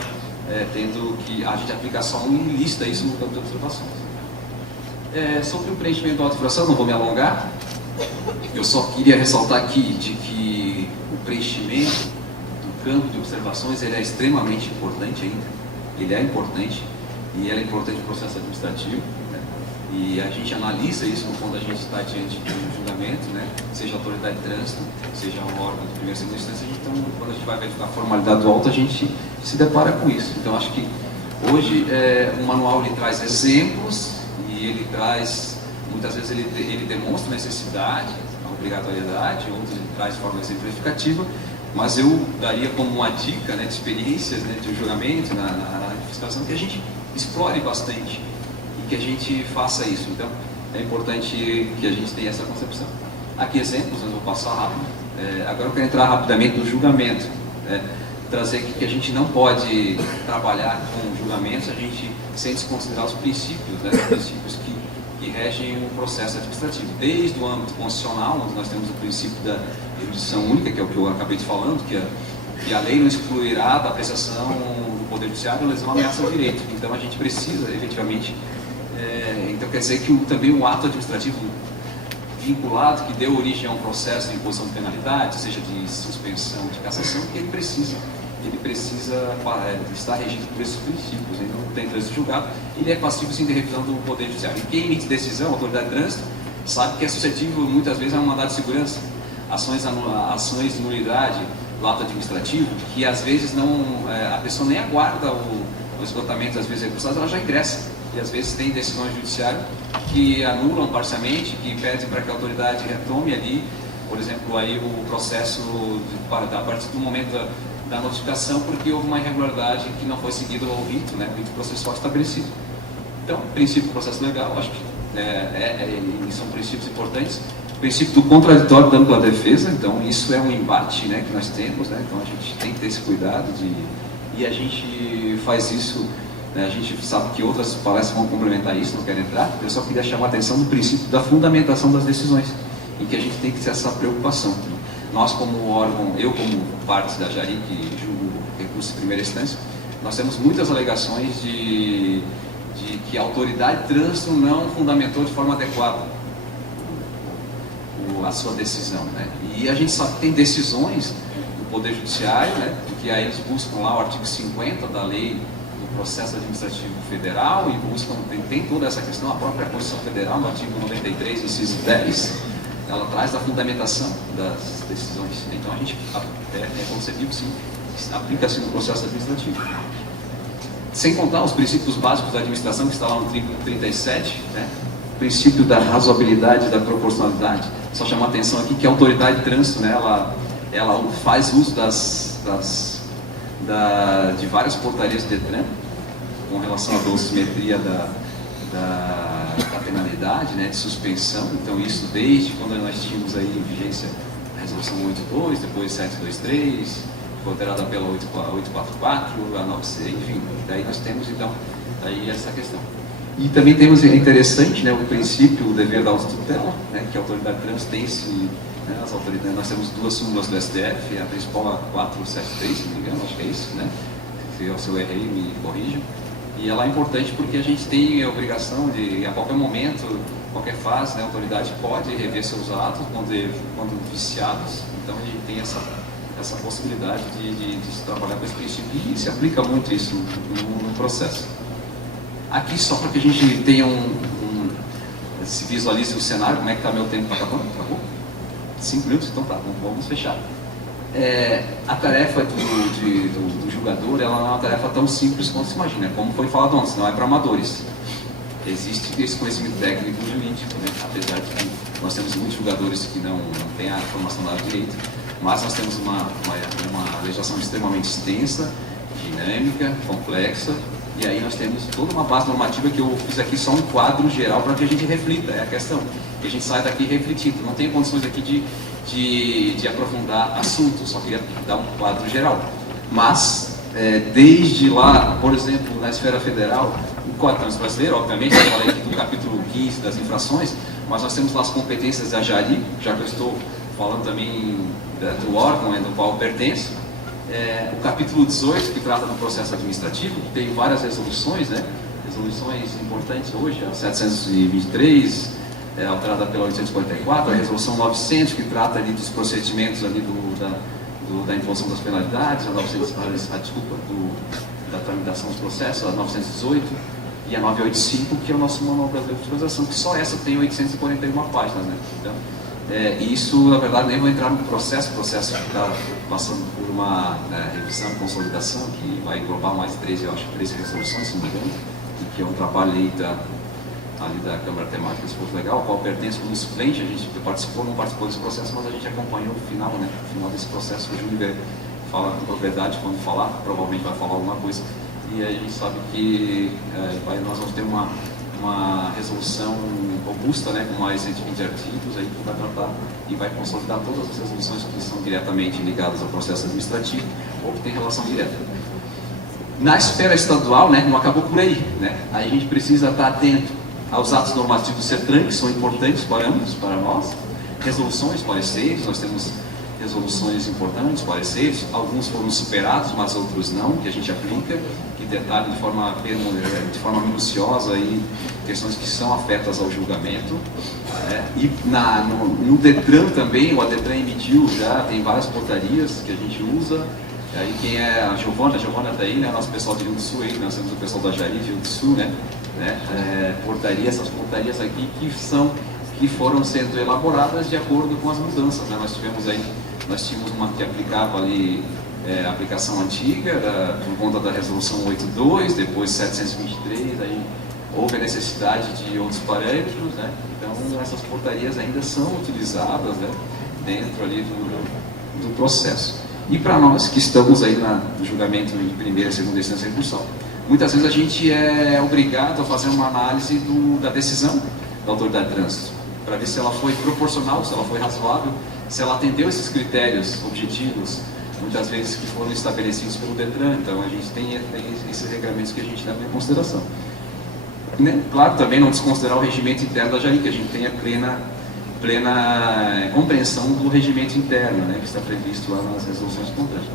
tendo que a gente aplicar só um e lista isso no campo de observações. Sobre o preenchimento da auto-infração, não vou me alongar, eu só queria ressaltar aqui de que o preenchimento do campo de observações ele é extremamente importante ainda, ele é importante e ele é importante no processo administrativo. E a gente analisa isso quando a gente está diante de um julgamento, né? Seja a autoridade de trânsito, seja o órgão de primeira e segunda instância. Então, quando a gente vai verificar a formalidade do auto, a gente se depara com isso. Então, acho que hoje o manual ele traz exemplos e ele traz, muitas vezes ele demonstra a necessidade, a obrigatoriedade, outros ele traz de forma exemplificativa, mas eu daria como uma dica, né, de experiências, né, de julgamento na fiscalização, que a gente explore bastante que a gente faça isso. Então, é importante que a gente tenha essa concepção. Aqui exemplos, eu vou passar rápido. Agora eu quero entrar rapidamente no julgamento. Trazer aqui que a gente não pode trabalhar com julgamentos, a gente sem desconsiderar os princípios, né, os princípios que regem o processo administrativo. Desde o âmbito constitucional, onde nós temos o princípio da jurisdição única, que é o que eu acabei de falando, que a lei não excluirá da apreciação do Poder Judiciário a lesão ameaça ao direito. Então, a gente precisa, efetivamente, então quer dizer que também o ato administrativo vinculado, que deu origem a um processo de imposição de penalidade, seja de suspensão, de cassação, que ele precisa estar regido por esses princípios. Ele não tem trânsito julgado, ele é passivo sim de revisão do Poder Judiciário. E quem emite decisão, a autoridade de trânsito, sabe que é suscetível muitas vezes a um mandado de segurança, ações de nulidade do ato administrativo, que às vezes a pessoa nem aguarda o esgotamento, às vezes recursados, ela já ingressa. E às vezes tem decisões judiciárias que anulam parcialmente, que pedem para que a autoridade retome ali, por exemplo, aí o processo a partir do momento da notificação, porque houve uma irregularidade que não foi seguido ao rito, né, o rito processual estabelecido. Então, princípio do processo legal, acho que são princípios importantes. O princípio do contraditório da ampla defesa, então isso é um embate, né, que nós temos, né, então a gente tem que ter esse cuidado e a gente faz isso. A gente sabe que outras palestras vão complementar isso, não quero entrar. Eu só queria chamar a atenção do princípio da fundamentação das decisões, em que a gente tem que ter essa preocupação. Nós, como órgão, eu como parte da JARI, que julgo recurso de primeira instância, nós temos muitas alegações de que a autoridade de trânsito não fundamentou de forma adequada a sua decisão, né? E a gente sabe que tem decisões do Poder Judiciário, né, porque aí eles buscam lá o artigo 50 da lei processo administrativo federal e buscam, tem toda essa questão, a própria Constituição Federal, no artigo 93, inciso 10, ela traz a fundamentação das decisões. Então a gente é concebível, sim, aplica-se no processo administrativo. Sem contar os princípios básicos da administração, que está lá no 37, né? O princípio da razoabilidade e da proporcionalidade. Só chamar a atenção aqui que a autoridade de trânsito, né, ela faz uso de várias portarias de DETRAN com relação à dosimetria da penalidade, né, de suspensão. Então isso desde quando nós tínhamos aí em vigência a resolução 182, depois 723, foi alterada pela 844, a 9C, enfim, daí nós temos então aí essa questão. E também temos, é interessante, né, o princípio, o dever da autotutela, né, que a autoridade de trânsito tem as autoridades, nós temos duas súmulas do STF, a principal a 473, se não me engano, acho que é isso, né? Se eu errei, me corrijam. E ela é importante porque a gente tem a obrigação de, a qualquer momento, qualquer fase, né, a autoridade pode rever seus atos quando viciados. Então a gente tem essa possibilidade de se trabalhar com esse princípio e se aplica muito isso no processo. Aqui só para que a gente tenha se visualize o cenário, como é que está meu tempo? Está acabando? Acabou? 5 minutos? Então tá, vamos fechar. A tarefa do julgador, ela não é uma tarefa tão simples quanto se imagina, como foi falado antes, não é para amadores. Existe esse conhecimento técnico jurídico, né? Apesar de que nós temos muitos julgadores que não têm a formação da área de direito, mas nós temos uma legislação extremamente extensa, dinâmica, complexa, e aí nós temos toda uma base normativa que eu fiz aqui só um quadro geral para que a gente reflita, é a questão, que a gente saia daqui refletindo. Não tenho condições aqui de aprofundar assuntos, só queria dar um quadro geral. Mas, desde lá, por exemplo, na esfera federal, o Código de Trânsito Brasileiro, obviamente, eu falei aqui do capítulo 15 das infrações, mas nós temos lá as competências da JARI, já que eu estou falando também do órgão do qual pertence. O capítulo 18, que trata do processo administrativo, que tem várias resoluções, né? Resoluções importantes hoje, a 723, alterada pela 844, a resolução 900, que trata ali dos procedimentos ali da imposição das penalidades, a 900, da tramitação dos processos, a 918, e a 985, que é o nosso Manual Brasileiro de Fiscalização, que só essa tem 841 páginas, né? Então, isso, na verdade, nem vou entrar no processo, o processo está passando por uma revisão e consolidação, que vai englobar mais 13 resoluções, se não me engano, e que é um trabalho ali da Câmara Temática de Esforço Legal, ao qual pertence como suplente. A gente não participou desse processo, mas a gente acompanhou o final, né? O final desse processo. O Júlio fala com propriedade quando falar, provavelmente vai falar alguma coisa, e a gente sabe que nós vamos ter uma resolução robusta, né, com mais de 120 artigos, aí, que vai tratar e vai consolidar todas as resoluções que são diretamente ligadas ao processo administrativo ou que tem relação direta. Na esfera estadual, né, não acabou por aí, né? Aí a gente precisa estar atento aos atos normativos do CETRAN, que são importantes parâmetros para nós, resoluções, pareceres, nós temos resoluções importantes, pareceres, alguns foram superados, mas outros não, que a gente aplica, que detalham de forma minuciosa aí, questões que são afetas ao julgamento. E no DETRAN também, o ADETRAN emitiu já, tem várias portarias que a gente usa. Aí quem é a Giovana está aí, né, nosso pessoal de Rio do Sul, aí, nós temos o pessoal da JARI de Rio do Sul, né, essas portarias aqui que foram sendo elaboradas de acordo com as mudanças, né? Nós tínhamos uma que aplicava ali a aplicação antiga, por conta da resolução 82, depois 723, aí houve a necessidade de outros parâmetros, né? Então essas portarias ainda são utilizadas, né, dentro ali do processo. E para nós que estamos aí no julgamento de primeira, segunda instância e recursal, muitas vezes a gente é obrigado a fazer uma análise da decisão da autoridade de trânsito, para ver se ela foi proporcional, se ela foi razoável, se ela atendeu esses critérios objetivos, muitas vezes que foram estabelecidos pelo DETRAN. Então a gente tem esses regramentos que a gente leva em consideração. Claro, também não desconsiderar o regimento interno da JARI, que a gente tenha plena compreensão do regimento interno, né, que está previsto lá nas resoluções de contrato.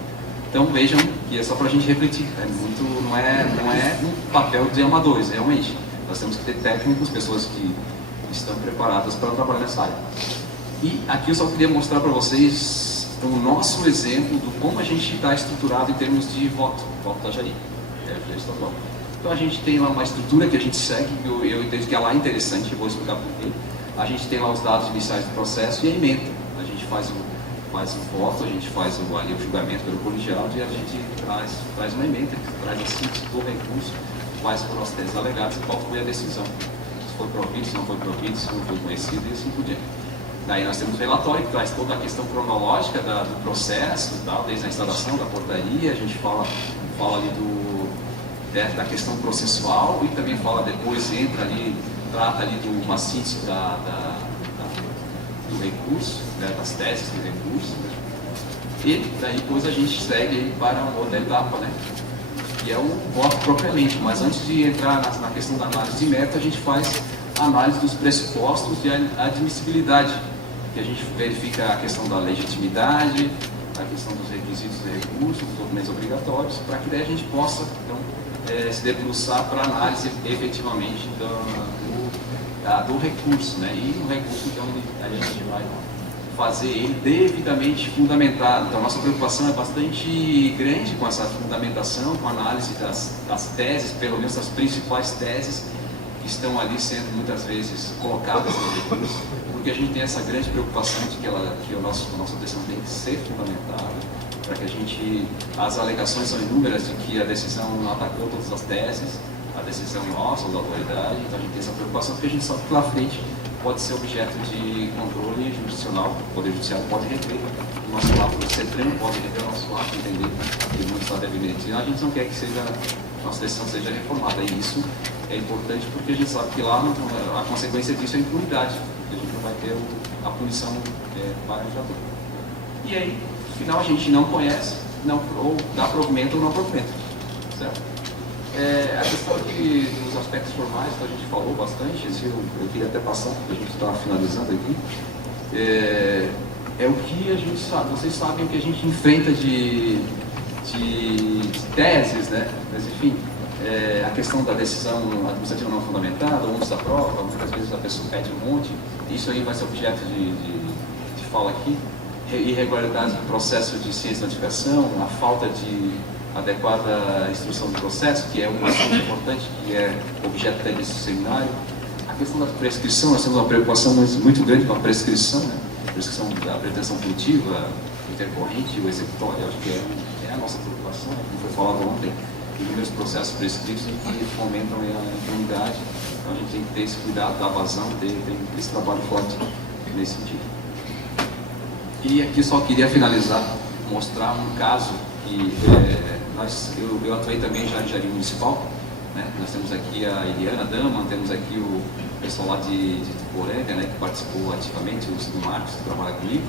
Então vejam que é só para a gente refletir, não é um papel de amadores, realmente. Nós temos que ter técnicos, pessoas que estão preparadas para trabalhar nessa área. E aqui eu só queria mostrar para vocês o nosso exemplo de como a gente está estruturado em termos de voto da JARI, estadual. Então a gente tem lá uma estrutura que a gente segue, eu entendo que ela é interessante, eu vou explicar por quê. A gente tem lá os dados iniciais do processo e a emenda. A gente faz o voto, a gente faz ali o julgamento pelo colegiado e a gente traz uma emenda, traz a síntese do recurso, quais foram as teses alegadas e qual foi a decisão. Se foi provido, se não foi provido, se não foi conhecido e assim por diante. Daí nós temos o relatório que traz toda a questão cronológica do processo, desde a instalação da portaria, a gente fala ali da questão processual e também fala depois, trata ali de uma síntese do recurso, né, das teses do recurso, né? E daí depois a gente segue para uma outra etapa, né, que é o voto propriamente. Mas antes de entrar na questão da análise de mérito, a gente faz a análise dos pressupostos de admissibilidade, que a gente verifica a questão da legitimidade, a questão dos requisitos de recurso, dos documentos obrigatórios, para que daí a gente possa, então, se debruçar para a análise efetivamente do recurso, né? E no recurso, então, a gente vai fazer ele devidamente fundamentado. Então, nossa preocupação é bastante grande com essa fundamentação, com a análise das teses, pelo menos das principais teses que estão ali sendo muitas vezes colocadas no recurso, porque a gente tem essa grande preocupação de que a nossa decisão tem que ser fundamentada, para que as alegações são inúmeras de que a decisão não atacou todas as teses, a decisão nossa, da autoridade. Então a gente tem essa preocupação, porque a gente sabe que lá à frente pode ser objeto de controle jurisdicional, o Poder Judiciário pode requerer o nosso ato, o CETRAN pode requerer o nosso ato, entender que não está devidamente. A gente não quer que a nossa decisão seja reformada, e isso é importante porque a gente sabe que lá a consequência disso é a impunidade, porque a gente não vai ter a punição para o agiador. E aí, no final, a gente não conhece, ou dá provimento ou não provimento, certo? A questão dos aspectos formais, que a gente falou bastante, eu queria até passar, porque a gente está finalizando aqui, é o que a gente sabe, vocês sabem o que a gente enfrenta de teses, né? Mas enfim, a questão da decisão administrativa não fundamentada, o ônus da prova, muitas vezes a pessoa pede um monte, isso aí vai ser objeto de fala aqui, irregularidades no processo de ciência da notificação, a falta de adequada instrução do processo, que é um assunto importante, que é objeto até desse seminário. A questão da prescrição, nós temos uma preocupação muito grande com a prescrição, né? A prescrição da pretensão punitiva, intercorrente e o executório, acho que é a nossa preocupação, né? Como foi falado ontem, os primeiros processos prescritos que fomentam a impunidade. Então a gente tem que ter esse cuidado da vazão, ter esse trabalho forte nesse sentido. E aqui só queria finalizar, mostrar um caso que eu atuei também já em Jari Municipal, né? Nós temos aqui a Eliana Dama, temos aqui o pessoal lá de Tuporanga, né, que participou ativamente, o Cid Marcos, que trabalha comigo.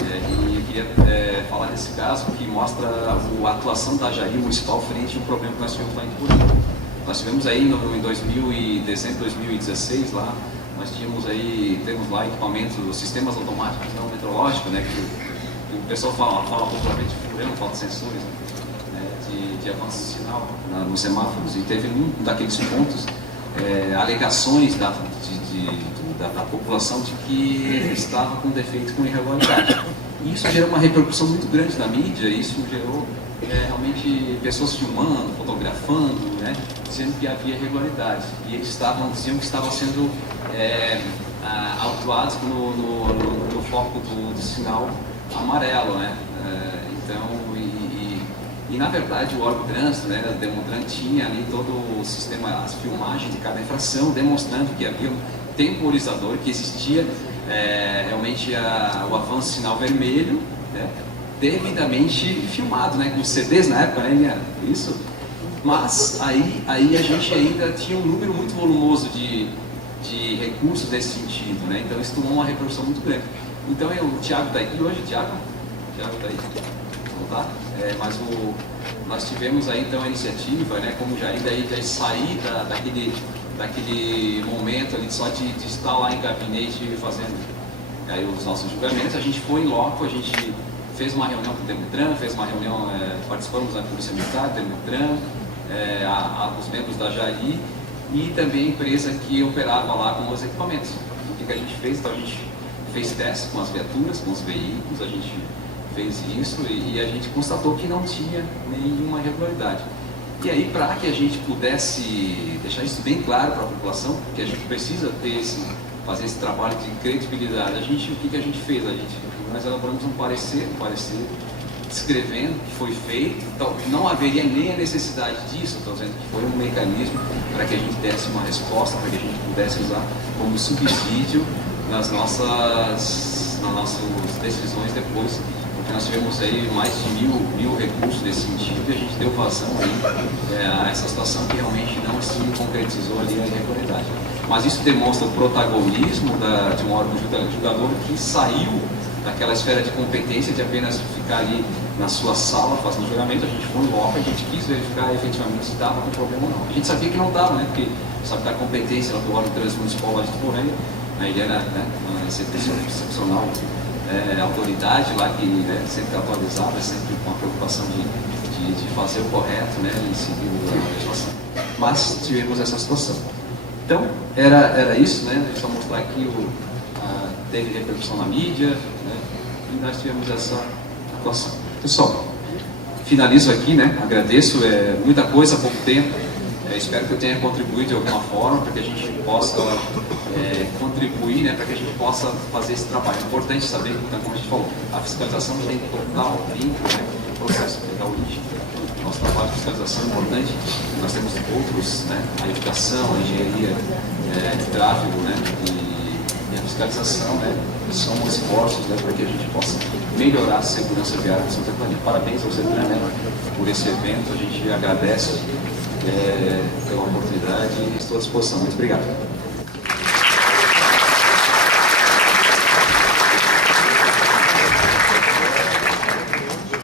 E eu queria falar desse caso que mostra a atuação da Jari Municipal frente a um problema que nós tivemos lá em Tuporanga. Nós tivemos aí em dezembro de 2016 lá, nós temos lá equipamentos, sistemas automáticos não meteorológicos, né, que o pessoal fala popularmente de furando, falta de sensores, né, de avanço de sinal nos semáforos, e teve um daqueles pontos alegações da população de que estava com defeitos, com irregularidade. E isso gerou uma repercussão muito grande na mídia, e isso gerou realmente pessoas filmando, fotografando, né, dizendo que havia irregularidades. E eles diziam que estavam sendo autuados no foco do sinal amarelo, né? E na verdade o órgão de trânsito, né, o Demotran, tinha ali todo o sistema, as filmagens de cada infração, demonstrando que havia um temporizador, que existia realmente o avanço do sinal vermelho, né, devidamente filmado, né, com CDs na época, né, Eliana? Isso. Mas aí a gente ainda tinha um número muito volumoso de recursos nesse sentido, né? Então isso tomou uma repercussão muito grande. Então o Thiago está aqui hoje, Thiago está aí, não tá? Mas nós tivemos aí então a iniciativa, né, como já sair daquele momento ali só de estar lá em gabinete fazendo aí os nossos julgamentos. A gente foi em loco, a gente fez uma reunião com o Demotran, participamos da Polícia Militar, Demotran, os membros da Jari e também a empresa que operava lá com os equipamentos. O que a gente fez? Então a gente fez testes com as viaturas, com os veículos, a gente fez isso e a gente constatou que não tinha nenhuma irregularidade. E aí, para que a gente pudesse deixar isso bem claro para a população, que a gente precisa fazer esse trabalho de credibilidade, o que a gente fez? Nós elaboramos um parecer descrevendo o que foi feito, então não haveria nem a necessidade disso, estou dizendo que foi um mecanismo para que a gente desse uma resposta, para que a gente pudesse usar como subsídio nas nossas decisões depois, porque nós tivemos aí mais de mil recursos nesse sentido e a gente deu vazão aí, a essa situação que realmente não se concretizou ali a irregularidade. Mas isso demonstra o protagonismo de um órgão julgador que saiu daquela esfera de competência de apenas ficar ali na sua sala fazendo julgamento. A gente foi em loco, a gente quis verificar efetivamente se estava com problema ou não. A gente sabia que não estava, né? Porque sabe da competência do órgão de trânsito municipal lá de Tuporanga, a Eliana, né, uma excepcional autoridade lá que sempre atualizada, sempre com a preocupação de fazer o correto, né, e seguir a legislação. Mas tivemos essa situação. Então, era isso, né? Só mostrar aqui teve repercussão na mídia, né, e nós tivemos essa atuação. Pessoal, finalizo aqui, né? Agradeço, muita coisa, pouco tempo. Espero que eu tenha contribuído de alguma forma para que a gente possa contribuir, né, para que a gente possa fazer esse trabalho. É importante saber, então, como a gente falou, a fiscalização tem total vínculo, né, com o processo da origem. Nosso trabalho de fiscalização é importante. Nós temos outros, né, a educação, a engenharia de tráfego, né, e a fiscalização, né, são esforços, né, para que a gente possa melhorar a segurança viária de Santa Catarina. Parabéns ao CETRAN, né, por esse evento. A gente agradece pela oportunidade e estou à disposição. Muito obrigado.